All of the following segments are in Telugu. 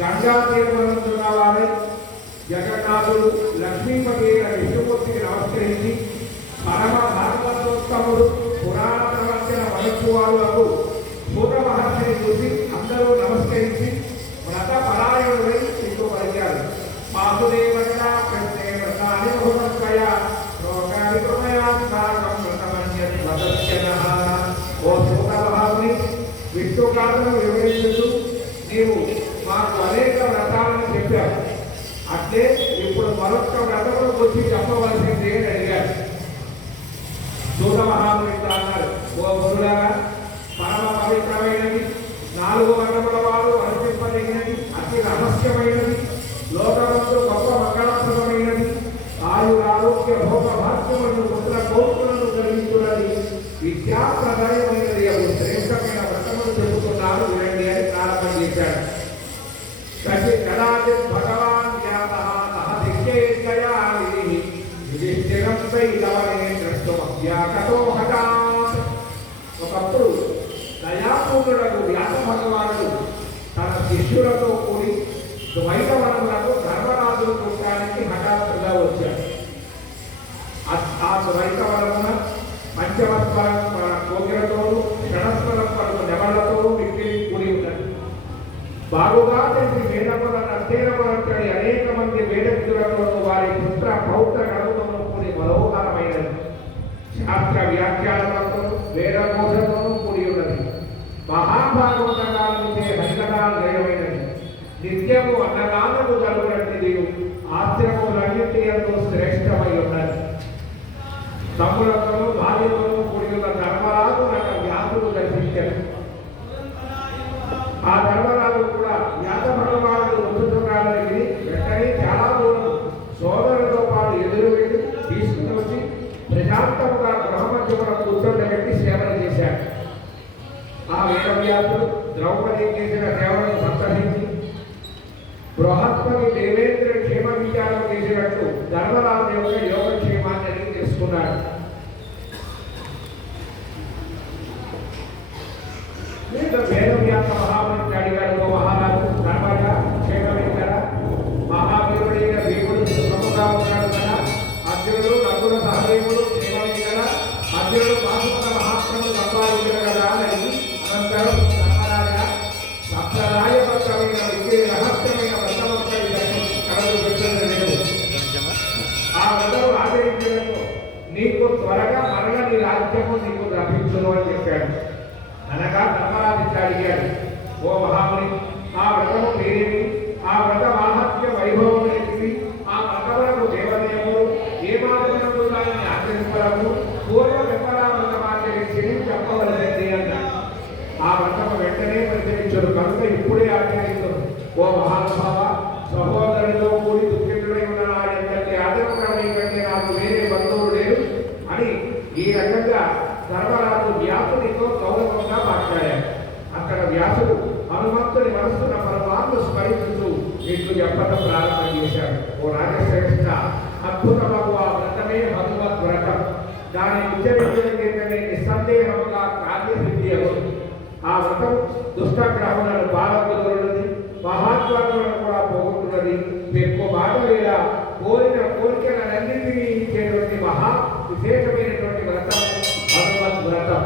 గంగా తీరమనందున్న వారై జగన్నాథుడు లక్ష్మీపతి విష్ణుమూర్తికి నమస్కరించి పరమ భాగవతోత్తముడు పురాణ ప్రవచన వనస్సువారులకు సూత మహర్షిని చూసి అందరూ నమస్కరించి వ్రత పరాయణుడై ఇంటూ పలికారు. వాసుదేవత ప్రశ్నే వ్రతాన్ని బహుమత్వయ లోకాని కృపయాత్మాకం వ్రతమన్యత్వదర్శనః. ఓ సూత మహాముని, విష్ణుకాలను వివరించుతూ నీవు మాకు అనేక వ్రతాలను చెప్పావు, అట్లే ఇప్పుడు మరొక వ్రతమును గురించి చెప్పవలసిందే అని అడిగారు. సూత మహాముని అన్నారు, ఓ గురులారా, పరమ పవిత్రమైనది, 4 వర్ణముల వారు అనుసరింపదగినది, అతి రహస్యమైనది, లోకమందు గొప్ప మంగళప్రదమైనది, ఆయురారోగ్య భోగ భాగ్యములను పుత్ర కోర్పులను కలిగించున్నది, విద్యాప్రదాయమైనది అవి శ్రేష్టమైన వ్రతములు చెబుతున్నారు వినండి అని ప్రారంభం చేశాడు. కదాచిత్ భగవాన్ జ్ఞాతః సహ దిక్కేశయానిధిః యుధిష్ఠిరం చైతవనే ద్రష్టుమవ్యాకతో హఠాత్. ఒకప్పుడు దయాపూర్ణుడకు వ్యాస భగవానుడు తన శిష్యులతో కూడి ద్వైతవనములకు ధర్మరాజును చూడడానికి హఠాత్తుగా వచ్చాడు. ఆ ద్వైతవనమున పంచమస్వరం కోకిలతోనూ షడస్వరం పలుకు నెమళ్లతోనూ మిక్కిలి కూడి ఉన్నది. బాగుగా తెలిసి వేదములను అధ్యయనపరచని అనేక మంది వేదవిధులతోనూ వారి పుత్ర పౌత్ర గణములతోనూ కూడి మనోహరమైనది. శాస్త్ర వ్యాఖ్యానములతోనూ వేదమోధతోనూ కూడి ఉన్నది. మహాభాగవత కాలముచే హరికథాలయమైనది. నిత్యము అన్నదానము జరుగునట్టిది ఆశ్రమములన్నింటి యందు శ్రేష్టమై ఉన్నది. తమ్ములతోనూ భార్యతోనూ కూడి ఉన్న ధర్మరాజు నాకు వ్యాసుడు దర్శించారు. ఆ ధర్మరాజు కూడా వ్యాస భగవానుడు వచ్చుతున్నాడని వెంటనే చాలా దూరం సోదరులతో పాటు ఎదురు వెళ్ళి తీసుకుని వచ్చి ప్రశాంతముగా గృహమధ్యమున కూర్చోబెట్టి సేవలు చేశాడు. ఆ వేదవ్యాసుడు ద్రౌపది చేసిన సేవలను సంతరించి బృహస్పతి దేవేంద్ర క్షేమ విచారం చేసినట్టు ధర్మరాజు యొక్క యోగక్షేమాన్ని తెలుసుకున్నాడు. వేదవ్యాస మహాముని అడిగాడు, ఓ మహారాజు ధర్మజ క్షేమమించరా, మహావీరుడైన భీముడు సుఖముగా ఉన్నాడు కదా, అర్జునుడు నకుల సహదేవుడు క్షేమమించరా, అర్జునుడు పాశుపత మహాత్ముడు సంపాదించరు కదా అని అడిగి అనంతరం ధర్మరాజ సప్తరాయపత్రమైన విద్య రహస్యమైన వ్రతమొక్కడి కలదు పెట్టలేదు. ఆ వ్రతము ఆచరించడంతో నీకు త్వరగా మరల నీ రాజ్యము నీకు లభించును అని చెప్పాడు. అనగా ధర్మరాజు అడిగాడు, ఓ మహాముని, ఆ వ్రతము పేరేమి, ఆ వ్రత మాహాత్మ్య వైభవం ఏంటిది, ఆ వ్రతములకు దేవదేవుడు ఏ మాత్రము దానిని ఆచరించడము, పూర్వం ఎక్కడా వ్రతం ఆచరించి చెప్పవలసింది అన్నాడు. ఆ వ్రతము వెంటనే ప్రచరించడు కనుక ఇప్పుడే ఆచరించదు. ఓ మహానుభావ, సహోదరుడితో కూడి దుఃఖితుడై ఉన్న నా ఎంతటి ఆదరణకరమై కంటే నాకు వేరే బంధువులు లేరు అని ఈ రకంగా ధర్మరాజు వ్యాసునితో గౌరవంగా మాట్లాడాడు. అక్కడ వ్యాసుడు హనుమంతుని మనస్సున పరమాత్మ స్మరించుతూ ఇట్లు చెప్పడం ప్రారంభం చేశాడు. ఓ రాజశ్రేష్ఠ, అద్భుతమగు ఆ వ్రతమే హనుమత్ వ్రతం. దాన్ని ఉచ్చరించే నిస్సందేహముగా కార్యసిద్ధి అవుతుంది. ఆ వ్రతం దుష్టగ్రహములను బాలకులున్నది, మహాత్మకులను కూడా పోగొట్టున్నది. ఎక్కువ మాట లేదా కోరిన కోరికలన్నింటినీ ఇచ్చేటువంటి మహా విశేషమైనటువంటి వ్రతం హనుమత్ వ్రతం.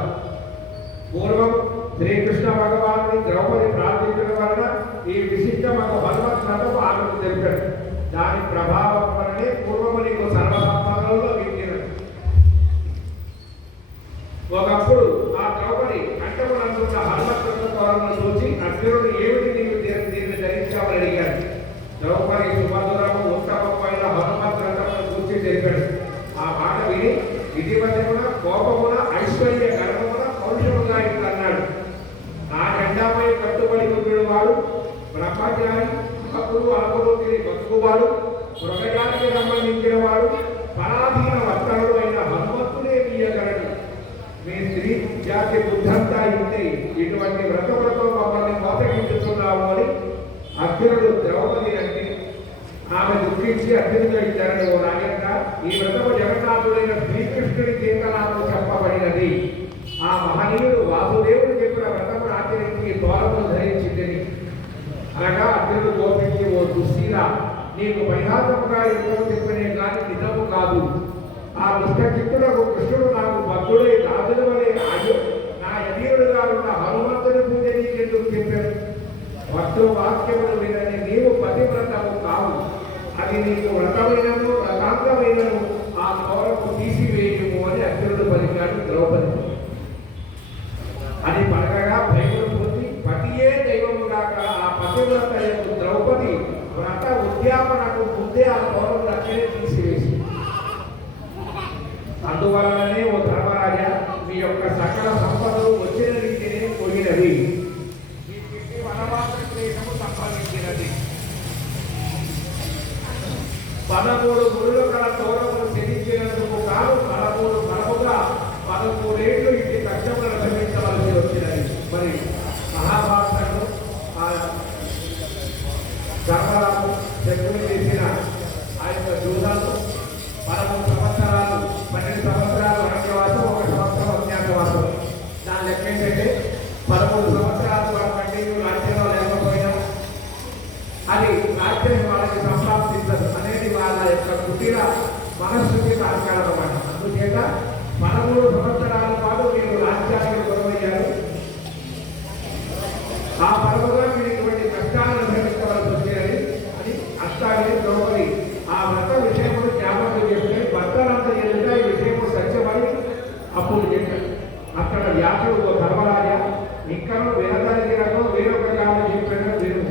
పూర్వం శ్రీకృష్ణ భగవానుని ద్రౌపది ప్రార్థించడం వలన ఈ విశిష్టమైన హనుమత్ వ్రతం ఆమెకు తెలిపాడు. దాని ప్రభావం వలనే పూర్వము నీకు సర్వసంపదలలో విద్యనది. ఒకప్పుడు ఆ ద్రౌపది కంఠమునందున్న హనుమత్ వ్రతను చూసి అర్జునుడు ఏమిటి నీవు దీన్ని ధరించామని అడిగాడు. ద్రౌపది సుమధురము ఉత్తమమైన హనుమత్ వ్రతమును చూసి తెలిపాడు. ఆ మాట విని ఇటీవలమున కోపమున ఐశ్వర్య గర్వమున పౌరుషముగా ఇట్లన్నాడు, నా జెండాపై కట్టుబడి ఉండేవాడు, బ్రహ్మచారి, హక్కులు అలకులు తిరిగి బతుకువాడు, మృగజాతికి సంబంధించిన వాడు, పరాధీన వర్తనుడు అయిన హనుమంతుడే వీయగలడు. మీ స్త్రీ జాతి బుద్ధంతా ఉంటే ఇటువంటి వ్రతములతో మమ్మల్ని మోసగించుతున్నావు అని అర్జునుడు ద్రౌపది అంటే ఆమె దుఃఖించి అర్జునుడు ఇచ్చారని, ఓ నాయక, ఈ వ్రతము జగన్నాథుడైన శ్రీకృష్ణుడి చేత నాకు చెప్పబడినది. ఆ మహనీయుడు వాసుదేవుడు చెప్పిన వ్రతమును ఆచరించి తోలమును ధరించింది. అనగా అర్జునుడు గోపించి ఓ దుశ్శీలా, నీకు పరిహాసముగా యుద్ధం చెప్పనే కానీ నిజము కాదు. ఆ దుష్ట చిత్తులకు కృష్ణుడు నాకు భక్తుడై రాజుల వలె నా యధీరుడుగా ఉన్న హనుమంతుని పూజ నీకెందుకు చెప్పారు? భక్తుల వాక్యములు వినని నీవు పతివ్రతము కావు. అది నీకు వ్రతమైనను వ్రతాంగమైనను ఆ కోరకు తీసివేయము అని అర్జునుడు పలికాడు ద్రౌపది. అది పలకగా భయమును పొంది పతియే దైవముగాక ఆ పతివ్రత యొక్క ద్రౌపది వ్రత ఉద్యాపనకు ముందే ఆ కోరం దక్కనే తీసివేసి, అందువలననే ఓ ధర్మరాజా, మీ యొక్క సకల సంపదలు వచ్చిన రీతినే పోయినవి. మీ స్థితి వనవాస క్లేశము సంభవించినది. 13 గురుల గల తోరములు చెల్లించినందుకు కాదు 13 ఫలముగా 13 ఏళ్ళు ఇంటి కష్టములను భరించవలసి వచ్చినది. మరి మహాభారతంలో ధర్మరాజు శత్రువు చేసిన ఆ యొక్క జూదాలు 13 సంవత్సరాలు 12 సంవత్సరాలు అరణ్యవాసం, 1 సంవత్సరం అజ్ఞాతవాసం. దాని లెక్క ఏంటంటే 13 సంవత్సరాలు వాళ్ళ కంటిన్యూ రాజ్యంలో లేకపోయినా అది రాజ్యం వాళ్ళకి సంప్రాప్తించదు అనేది వాళ్ళ యొక్క కుటీర మనస్సుకి తాత్కాలం అన్నమాట. అందుచేత 13 సంవత్సరాల పాటు మీరు రాజ్యానికి దూరమయ్యారు. ఆ పరముగా మీరు ఇటువంటి కష్టాలను అనుభవించవలసి వచ్చినది అని అష్టాగే ద్రౌపది ఆ వ్రత విషయమును జ్ఞాపకం చేస్తే భర్తలంతా ఎదుట ఈ విషయము సత్యమని అప్పుడు చెప్పాడు. అక్కడ వ్యాసుడు ధర్మరాజా, ఇంకనూ వినదలిగినతో వేరొక జాము చెప్పిన విను.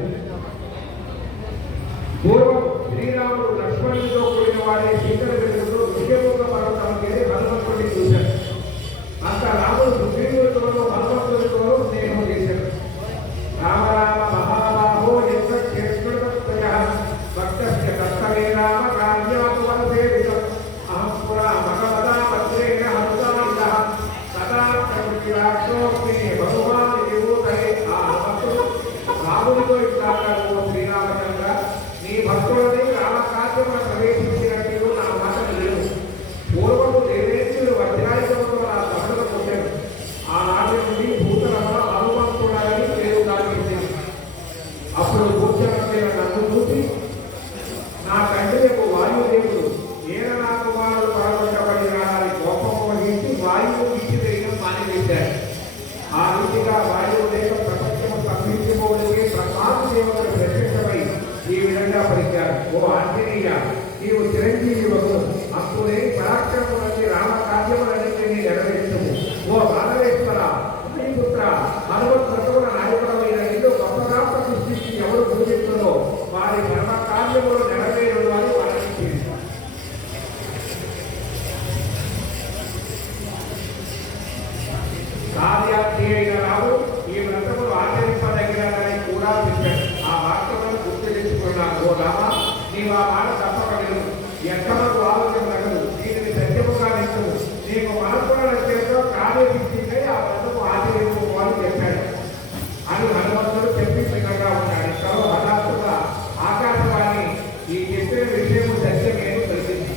పూర్వం శ్రీరాముడు లక్ష్మణుడితో కూడిన వాడే శీతల వెలుగులో విజయముఖ పర్వతానికి హనుమంతుడిని చూశాడు. అంత రాముడు సుగ్రీవుడితోనూ హనుమంతుడితోనూ స్నేహం చేశాడు. రామ రామ మహాబాహో ఎంత చేస్తున్న భక్తస్య కర్తవే రామ కార్యాత్మన సేవితం అహం పురా భగవదా భద్రేణ హనుమానిద సదా ప్రకృతిరాక్షోస్మి భగవాన్ విభూతయే. ఆ హనుమంతుడు రాముడితో ఇట్లాడు, శ్రీరామచంద్ర, నీ భక్తులని రామకార్యమున ప్రవేశించినట్లు నా మాట లేదు. పూర్వము దేవేంద్రుడు వజ్రాయుధముతో నా తమ్ముడు పొందాడు. ఆనాటి నుండి భూతలంలో హనుమంతుడని పేరు దాగించింది. అప్పుడు భూచరమైన నన్ను చూసి నా తండ్రి యొక్క వాయుదేవుడు ఏరనా కుమారుడు పడగొట్టబడినాడని కోపం వహించి వాయువు విచ్చివేయడం మానివేశాడు. ఆ రీతిగా వాయువు లేక ప్రపంచము స్తంభించిపోవడానికి ప్రసాదు దేవతలు ప్రత్యక్షమై ఈ విధంగా పలికారు. ఓ ఆంజనేయ, నీవు చిరంజీవి వగు అప్పుడే పరాక్రములకి రామకార్యములన్నింటినీ నెరవేర్చము. ఓ మానవేశ్వర పుత్ర, హనుమత్ వ్రతముల నాయకుడమైన ఇల్లు గొప్పగా ప్రతిష్ఠించి ఎవరు పూజించులో వారి ధర్మ కార్యములు నెరవేరుడు అని వర్ణించింది. కార్యార్థి అయిన రాము ఈ వ్రతములు ఆచరింపదగినదని కూడా చెప్పాడు. ఆ వాక్యములను గుర్తు తెచ్చుకున్నాను. ఓ రామ, నీవు ఆ మాట తప్పక విను. ఎక్కడకు ఆలోచన తగదు. దీనిని సత్యముగా నించము. నీకు మనసుల లక్ష్యంతో కార్యసిద్ధికై ఆ వ్రతము ఆచరించుకోవాలని చెప్పాడు అని హనుమంతుడు చెప్పి సిద్ధంగా ఉన్నాడు. ఇక్కడ హఠాత్తుగా ఆకాశవాణి ఈ చెప్పిన విషయము సత్యమేను తెలిసింది.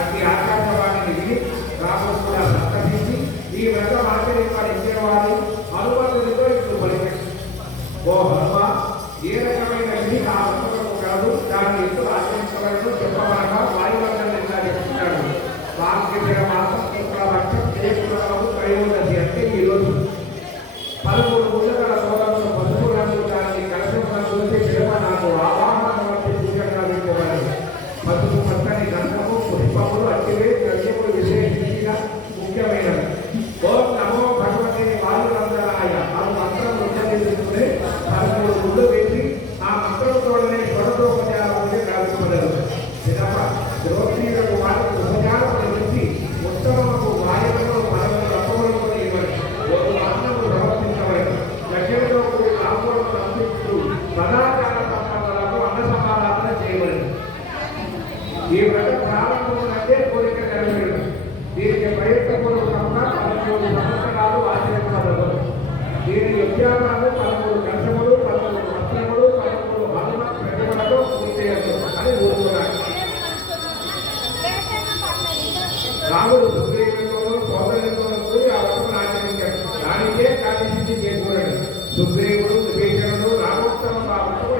అట్టి ఆకాశవాణిని విని రాముడు కూడా సంతసించి ఈ వ్రతం ఆచరింపనిచ్చిన వారు హనుమంతుడితో ఇప్పుడు పలికాడు. ఓ హనుమ, ఏ రకమైన విధి ఆ వ్రతము కాదు, దాన్ని ఎప్పుడు ఆచరించగలను చెప్పబడగా వాయువంతంగా చెప్తున్నాడు. వాక్య మాసం లక్ష్యం చేసుకున్నాము త్రయోదశి అంటే ఈరోజు 13 ముళ్ళగల సోదరులు పసుపు రంగు దాన్ని కలశం చూసి పిలవ నాకు ఆవాహన వంటి సూచనగా పెట్టుకోవాలి. పసుపు పచ్చని గంధము పుష్పములు అట్టివే ద్రవ్యములు విశేషంగా ముఖ్యమైనవి. ఓం నమో భగవతే వాయువందనాయ ఆ మంత్రం ఉచ్చరిస్తుంటే 13 ముళ్ళు వేసి ఆ మంత్రంతోనే స్వరతోపచారం గావించగలరు. పిదప ద్రోణీయులకు వారికి ఉపచారం నిర్మించి ఉత్తమకు వాయువులను మనము తప్పవలను ఇవ్వాలి. ఒక అన్నము ప్రవర్తించవలను. లక్ష్యంతో కూడి రాములను సంతృప్తులు సదాచార సంబంధాలకు అన్న సమారాధన చేయవలను. ఈ వ్రత ప్రారంభం అంటే కోరిక నెరవేరు. దీనికి ప్రయత్నపూర్వకంగా 13 సంవత్సరాలు ఆచరించబడదు. దీని ఉద్యానాలు 13 కలశములు, 13 వస్త్రములు, 13 హనుమత్ ప్రతిమలతో పూర్తి అని ఊరుకున్నారు. రాముడు సుగ్రీవులతోనూ సోదరులతోనూ కూడి ఆ వ్రతమును ఆచరించాడు. దానికే కార్యసిద్ధి చేసుకున్నాడు. సుగ్రీవుడు విభీషణుడు రామోత్తమ ఆ వ్రతము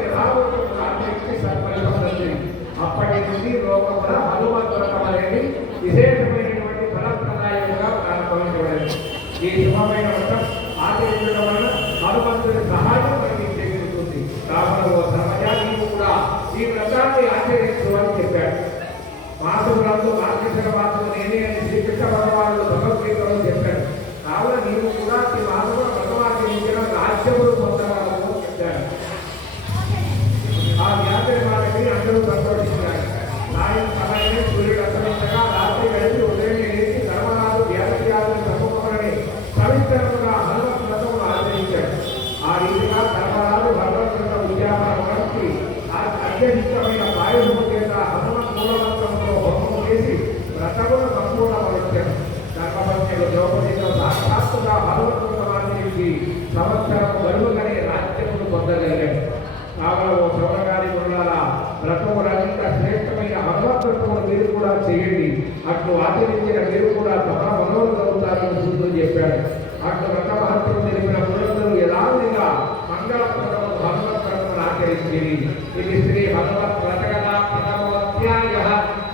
అటు వ్రత మహత్వం తెలిపిన మునులందరూ యథావిధిగా మంగళప్రదము భగవత్ప్రదమును ఆచరించింది. ఇది శ్రీ భగవత్ వ్రతకథ ప్రథమోధ్యాయ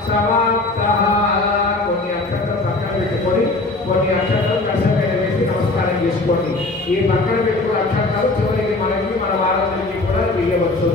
సమాప్తః. కొన్ని అక్షరాలు పక్కన పెట్టుకొని కొన్ని అక్షరాలు కష్టమైన వేసి నమస్కారం చేసుకోండి. ఈ పక్కన పెట్టుకున్న అక్షరాలు చివరికి మనకి మన వారందరికీ కూడా వేయవచ్చు.